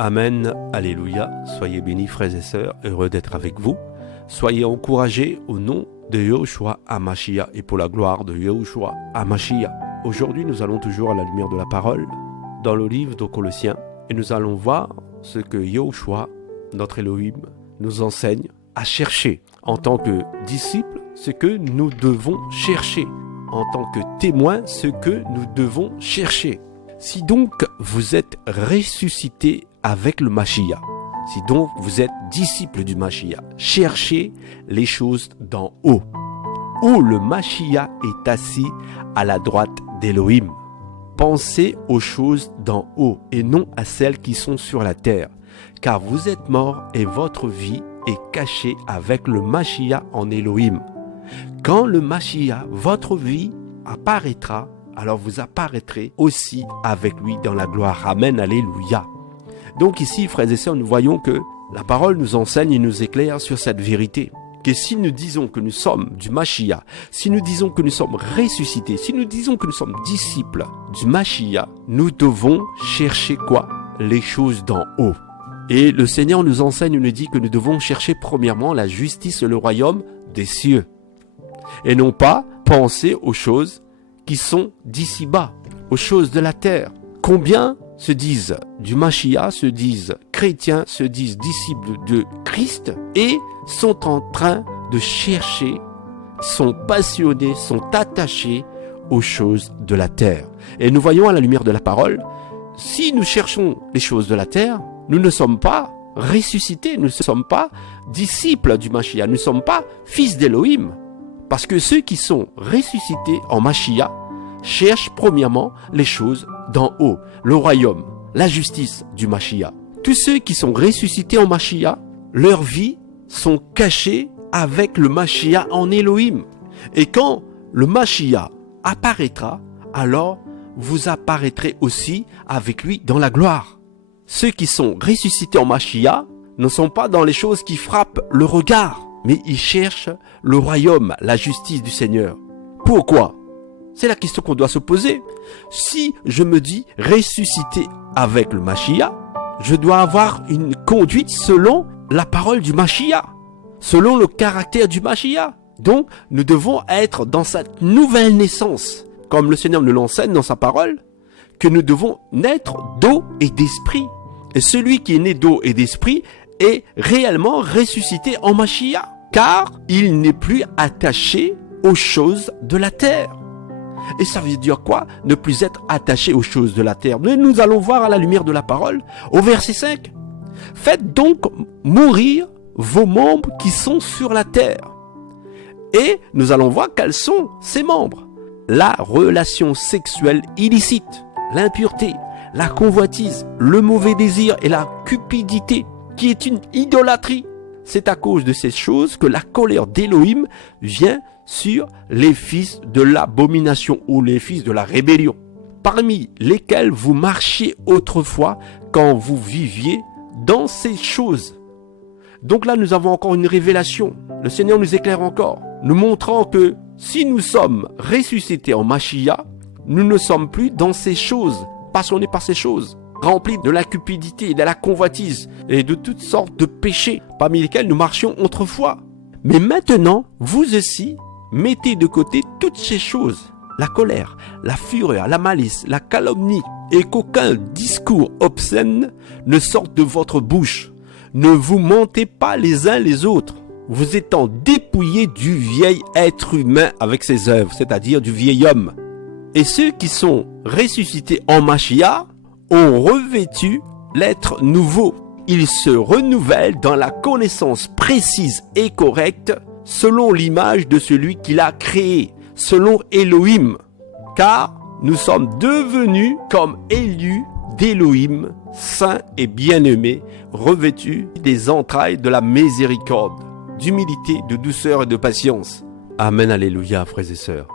Amen, alléluia, soyez bénis frères et sœurs, heureux d'être avec vous. Soyez encouragés au nom de Yahushua HaMashiach et pour la gloire de Yahushua HaMashiach. Aujourd'hui, nous allons toujours à la lumière de la parole, dans le livre de Colossiens, et nous allons voir ce que Yahushua, notre Elohim, nous enseigne à chercher en tant que disciples, ce que nous devons chercher, en tant que témoins, ce que nous devons chercher. Si donc vous êtes ressuscités avec le Mashiach, si donc vous êtes disciples du Mashiach, cherchez les choses d'en haut, où le Mashiach est assis à la droite d'Elohim. Pensez aux choses d'en haut et non à celles qui sont sur la terre, car vous êtes morts et votre vie est cachée avec le Mashiach en Elohim. Quand le Mashiach, votre vie, apparaîtra, alors vous apparaîtrez aussi avec lui dans la gloire. Amen, alléluia. Donc ici, frères et sœurs, nous voyons que la parole nous enseigne et nous éclaire sur cette vérité. Que si nous disons que nous sommes du Mashiach, si nous disons que nous sommes ressuscités, si nous disons que nous sommes disciples du Mashiach, nous devons chercher quoi? Les choses d'en haut. Et le Seigneur nous enseigne et nous dit que nous devons chercher premièrement la justice et le royaume des cieux. Et non pas penser aux choses qui sont d'ici-bas, aux choses de la terre. Combien se disent du Mashiach, se disent chrétiens, se disent disciples de Christ et sont en train de chercher, sont passionnés, sont attachés aux choses de la terre. Et nous voyons à la lumière de la parole, si nous cherchons les choses de la terre, nous ne sommes pas ressuscités, nous ne sommes pas disciples du Mashiach, nous ne sommes pas fils d'Elohim. Parce que ceux qui sont ressuscités en Mashiach cherchent premièrement les choses d'en haut, le royaume, la justice du Mashiach. Tous ceux qui sont ressuscités en Mashiach, leurs vies sont cachées avec le Mashiach en Elohim. Et quand le Mashiach apparaîtra, alors vous apparaîtrez aussi avec lui dans la gloire. Ceux qui sont ressuscités en Mashiach ne sont pas dans les choses qui frappent le regard, mais ils cherchent le royaume, la justice du Seigneur. Pourquoi? C'est la question qu'on doit se poser. Si je me dis ressuscité avec le Mashiach, je dois avoir une conduite selon la parole du Mashiach, selon le caractère du Mashiach. Donc, nous devons être dans cette nouvelle naissance, comme le Seigneur nous l'enseigne dans sa parole, que nous devons naître d'eau et d'esprit. Et celui qui est né d'eau et d'esprit est réellement ressuscité en Mashiach, car il n'est plus attaché aux choses de la terre. Et ça veut dire quoi? Ne plus être attaché aux choses de la terre. Mais nous allons voir à la lumière de la parole, au verset 5. Faites donc mourir vos membres qui sont sur la terre. Et nous allons voir quels sont ces membres. La relation sexuelle illicite, l'impureté, la convoitise, le mauvais désir et la cupidité, qui est une idolâtrie. C'est à cause de ces choses que la colère d'Elohim vient sur les fils de l'abomination ou les fils de la rébellion, parmi lesquels vous marchiez autrefois quand vous viviez dans ces choses. Donc là, nous avons encore une révélation. Le Seigneur nous éclaire encore, nous montrant que si nous sommes ressuscités en Mashiach, nous ne sommes plus dans ces choses, passionnés par ces choses, remplis de la cupidité, de la convoitise et de toutes sortes de péchés parmi lesquels nous marchions autrefois. Mais maintenant, vous aussi, mettez de côté toutes ces choses, la colère, la fureur, la malice, la calomnie, et qu'aucun discours obscène ne sorte de votre bouche. Ne vous mentez pas les uns les autres, vous étant dépouillés du vieil être humain avec ses œuvres, c'est-à-dire du vieil homme. Et ceux qui sont ressuscités en Mashiach ont revêtu l'être nouveau. Ils se renouvellent dans la connaissance précise et correcte selon l'image de celui qui l'a créé, selon Elohim. Car nous sommes devenus comme élus d'Elohim, saints et bien-aimés, revêtus des entrailles de la miséricorde, d'humilité, de douceur et de patience. Amen, alléluia, frères et sœurs.